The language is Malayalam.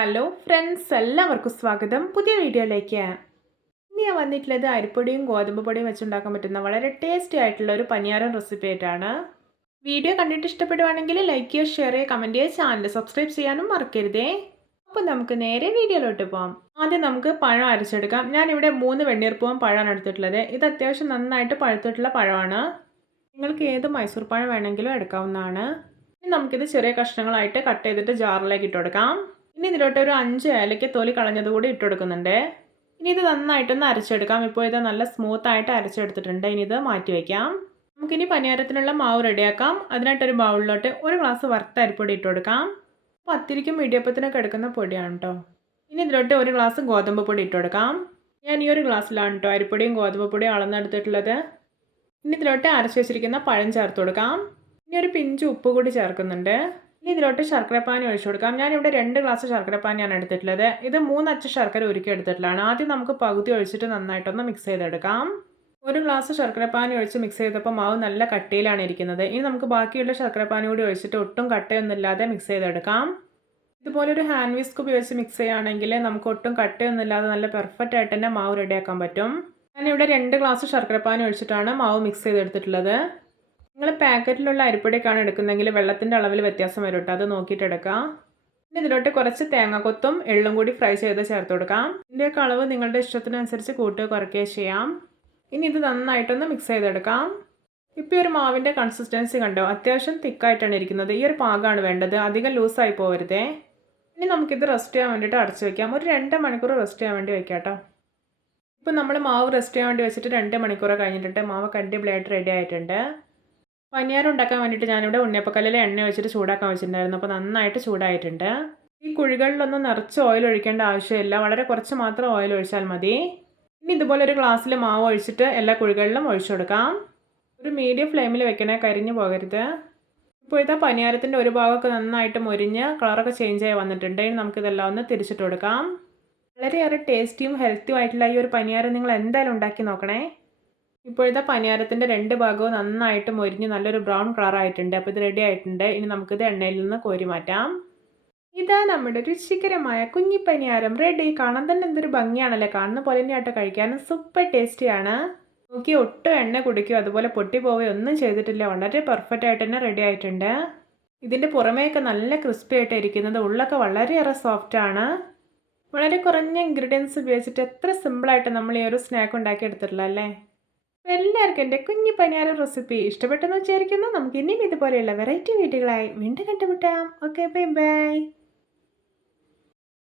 ഹലോ ഫ്രണ്ട്സ്, എല്ലാവർക്കും സ്വാഗതം പുതിയ വീഡിയോയിലേക്ക്. ഇനി ഞാൻ വന്നിട്ടുള്ളത് അരിപ്പൊടിയും ഗോതമ്പ് പൊടിയും വെച്ചുണ്ടാക്കാൻ പറ്റുന്ന വളരെ ടേസ്റ്റി ആയിട്ടുള്ള ഒരു പനിയാരം റെസിപ്പി ആയിട്ടാണ്. വീഡിയോ കണ്ടിട്ട് ഇഷ്ടപ്പെടുവാണെങ്കിൽ ലൈക്ക് ചെയ്യുക, ഷെയർ ചെയ്യുക, കമൻറ്റ് ചെയ്യുക, ചാനൽ സബ്സ്ക്രൈബ് ചെയ്യാനും മറക്കരുതേ. അപ്പോൾ നമുക്ക് നേരെ വീഡിയോയിലോട്ട് പോകാം. ആദ്യം നമുക്ക് പഴം അരച്ചെടുക്കാം. ഞാനിവിടെ 3 വെണ്ണീർപ്പൂവൻ പഴമാണ് എടുത്തിട്ടുള്ളത്. ഇത് അത്യാവശ്യം നന്നായിട്ട് പഴുത്തിട്ടുള്ള പഴമാണ്. നിങ്ങൾക്ക് ഏത് മൈസൂർ പഴം വേണമെങ്കിലും എടുക്കാവുന്നതാണ്. ഇനി നമുക്കിത് ചെറിയ കഷ്ണങ്ങളായിട്ട് കട്ട് ചെയ്തിട്ട് ജാറിലേക്ക് ഇട്ട് കൊടുക്കാം. ഇനി ഇതിലോട്ട് ഒരു 5 ഏലയ്ക്ക തൊലി കളഞ്ഞത് കൂടി ഇട്ട് കൊടുക്കുന്നുണ്ട്. ഇനി ഇത് നന്നായിട്ടൊന്ന് അരച്ചെടുക്കാം. ഇപ്പോൾ ഇത് നല്ല സ്മൂത്തായിട്ട് അരച്ചെടുത്തിട്ടുണ്ട്. ഇനി ഇത് മാറ്റി വയ്ക്കാം. നമുക്കിനി പനിയാരത്തിനുള്ള മാവ് റെഡിയാക്കാം. അതിനായിട്ടൊരു ബൗളിലോട്ട് 1 ഗ്ലാസ് വറുത്ത അരിപ്പൊടി ഇട്ട് കൊടുക്കാം. പത്തിരിക്കും ഇടിയപ്പത്തിനൊക്കെ എടുക്കുന്ന പൊടിയാണ് കേട്ടോ. ഇനി ഇതിലോട്ട് 1 ഗ്ലാസ് ഗോതമ്പ് പൊടി ഇട്ട് കൊടുക്കാം. ഞാൻ ഈ ഒരു ഗ്ലാസ്സിലാണ് കേട്ടോ അരിപ്പൊടിയും ഗോതമ്പ് പൊടിയും അളന്നെടുത്തിട്ടുള്ളത്. ഇനി ഇതിലോട്ട് അരച്ച് വെച്ചിരിക്കുന്ന പഴം ചേർത്ത് കൊടുക്കാം. ഇനി ഒരു പിഞ്ച് ഉപ്പ് കൂടി ചേർക്കുന്നുണ്ട്. ഇനി ഇതിലോട്ട് ശർക്കരപ്പാനി ഒഴിച്ചു കൊടുക്കാം. ഞാനിവിടെ 2 ഗ്ലാസ് ശർക്കരപ്പാനിയാണ് എടുത്തിട്ടുള്ളത്. ഇത് 3 അച്ച് ശർക്കര ഉരുക്കി എടുത്തിട്ടുള്ളതാണ്. ആദ്യം നമുക്ക് പകുതി ഒഴിച്ചിട്ട് നന്നായിട്ടൊന്ന് മിക്സ് ചെയ്തെടുക്കാം. 1 ഗ്ലാസ് ശർക്കരപ്പാനി ഒഴിച്ച് മിക്സ് ചെയ്തപ്പോൾ മാവ് നല്ല കട്ടിയിലാണ് ഇരിക്കുന്നത്. ഇനി നമുക്ക് ബാക്കിയുള്ള ശർക്കരപ്പാനി കൂടി ഒഴിച്ചിട്ട് ഒട്ടും കട്ടയൊന്നുമില്ലാതെ മിക്സ് ചെയ്തെടുക്കാം. ഇതുപോലെ ഒരു ഹാൻഡ് വിസ്ക് ഉപയോഗിച്ച് മിക്സ് ചെയ്യുകയാണെങ്കിൽ നമുക്ക് ഒട്ടും കട്ടയൊന്നുമില്ലാതെ നല്ല പെർഫെക്റ്റ് ആയിട്ട് തന്നെ മാവ് റെഡിയാക്കാൻ പറ്റും. ഞാനിവിടെ 2 ഗ്ലാസ് ശർക്കരപ്പാനി ഒഴിച്ചിട്ടാണ് മാവ് മിക്സ് ചെയ്തെടുത്തിട്ടുള്ളത്. നിങ്ങൾ പാക്കറ്റിലുള്ള അരിപ്പൊടിയൊക്കെയാണ് എടുക്കുന്നതെങ്കിൽ വെള്ളത്തിൻ്റെ അളവിൽ വ്യത്യാസം വരും കേട്ടോ. അത് നോക്കിയിട്ട് എടുക്കാം. ഇനി ഇതിലോട്ട് കുറച്ച് തേങ്ങാക്കൊത്തും എള്ളും കൂടി ഫ്രൈ ചെയ്ത് ചേർത്ത് കൊടുക്കാം. ഇതിൻ്റെയൊക്കെ അളവ് നിങ്ങളുടെ ഇഷ്ടത്തിനനുസരിച്ച് കൂട്ടുകയോ കുറയ്ക്കുകയോ ചെയ്യാം. ഇനി ഇത് നന്നായിട്ടൊന്ന് മിക്സ് ചെയ്തെടുക്കാം. ഇപ്പോൾ ഈ ഒരു മാവിൻ്റെ കൺസിസ്റ്റൻസി കണ്ടോ, അത്യാവശ്യം തിക്കായിട്ടാണ് ഇരിക്കുന്നത്. ഈ ഒരു പാകമാണ് വേണ്ടത്, അധികം ലൂസായി പോകരുതേ. ഇനി നമുക്കിത് റെസ്റ്റ് ചെയ്യാൻ വേണ്ടിയിട്ട് അടച്ചു വയ്ക്കാം. ഒരു 2 മണിക്കൂർ റെസ്റ്റ് ചെയ്യാൻ വേണ്ടി വയ്ക്കാം കേട്ടോ. ഇപ്പോൾ നമ്മൾ മാവ് റെസ്റ്റ് ചെയ്യാൻ വേണ്ടി വെച്ചിട്ട് 2 മണിക്കൂർ കഴിഞ്ഞിട്ട് മാവ് അടിപൊളിയായിട്ട് റെഡി ആയിട്ടുണ്ട്. പനിയാരം ഉണ്ടാക്കാൻ വേണ്ടിയിട്ട് ഞാനിവിടെ ഉണ്ണിയപ്പക്കല്ലിൽ എണ്ണ ഒഴിച്ചിട്ട് ചൂടാക്കാൻ വെച്ചിട്ടുണ്ടായിരുന്നു. അപ്പോൾ നന്നായിട്ട് ചൂടായിട്ടുണ്ട്. ഈ കുഴികളിലൊന്നും നിറച്ച് ഓയിൽ ഒഴിക്കേണ്ട ആവശ്യമില്ല, വളരെ കുറച്ച് മാത്രം ഓയിൽ ഒഴിച്ചാൽ മതി. ഇനി ഇതുപോലെ ഒരു ഗ്ലാസ്സിൽ മാവ് ഒഴിച്ചിട്ട് എല്ലാ കുഴികളിലും ഒഴിച്ചു കൊടുക്കാം. ഒരു മീഡിയം ഫ്ലെയിമിൽ വെക്കണേ, കരിഞ്ഞു പോകരുത്. ഇപ്പോഴത്തെ പനിയാരത്തിൻ്റെ ഒരു ഭാഗമൊക്കെ നന്നായിട്ട് മൊരിഞ്ഞ് കളറൊക്കെ ചേഞ്ച് ആയി വന്നിട്ടുണ്ട്. ഇനി നമുക്കിതെല്ലാം ഒന്ന് തിരിച്ചിട്ട് കൊടുക്കാം. വളരെയേറെ ടേസ്റ്റിയും ഹെൽത്തിയും ആയിട്ടുള്ള ഈ ഒരു പനിയാരം നിങ്ങൾ എന്തായാലും ഉണ്ടാക്കി നോക്കണേ. ഇപ്പോഴത്തെ പനിയാരത്തിൻ്റെ 2 ഭാഗവും നന്നായിട്ട് മൊരിഞ്ഞ് നല്ലൊരു ബ്രൗൺ കളറായിട്ടുണ്ട്. അപ്പോൾ ഇത് റെഡി ആയിട്ടുണ്ട്. ഇനി നമുക്കിത് എണ്ണയിൽ നിന്ന് കോരി മാറ്റാം. ഇതാ നമ്മുടെ രുചികരമായ കുഞ്ഞിപ്പനിയാരം റെഡി. കാണാൻ തന്നെ എന്തൊരു ഭംഗിയാണല്ലേ, കാണുന്ന പോലെ തന്നെയാട്ടോ കഴിക്കാനും സൂപ്പർ ടേസ്റ്റിയാണ്. നോക്കി ഒട്ടും എണ്ണ കുടിക്കുകയോ അതുപോലെ പൊട്ടിപ്പോവുകയോ ഒന്നും ചെയ്തിട്ടില്ല. വളരെ പെർഫെക്റ്റ് ആയിട്ട് തന്നെ റെഡി ആയിട്ടുണ്ട്. ഇതിൻ്റെ പുറമേയൊക്കെ നല്ല ക്രിസ്പി ആയിട്ട് ഇരിക്കുന്നത്, ഉള്ളൊക്കെ വളരെയേറെ സോഫ്റ്റാണ്. വളരെ കുറഞ്ഞ ഇൻഗ്രീഡിയൻസ് ഉപയോഗിച്ചിട്ട് എത്ര സിമ്പിളായിട്ട് നമ്മൾ ഈ ഒരു സ്നാക്ക് ഉണ്ടാക്കി എടുത്തിട്ടുള്ളത് അല്ലേ. എല്ലാവർക്കും എൻ്റെ കുഞ്ഞി പനിയാരം റെസിപ്പി ഇഷ്ടപ്പെട്ടെന്ന് വിചാരിക്കുന്നു. നമുക്ക് ഇനിയും ഇതുപോലെയുള്ള വെറൈറ്റി വീഡിയോകളായി വീണ്ടും കണ്ടുമുട്ടാം. Okay, bye bye.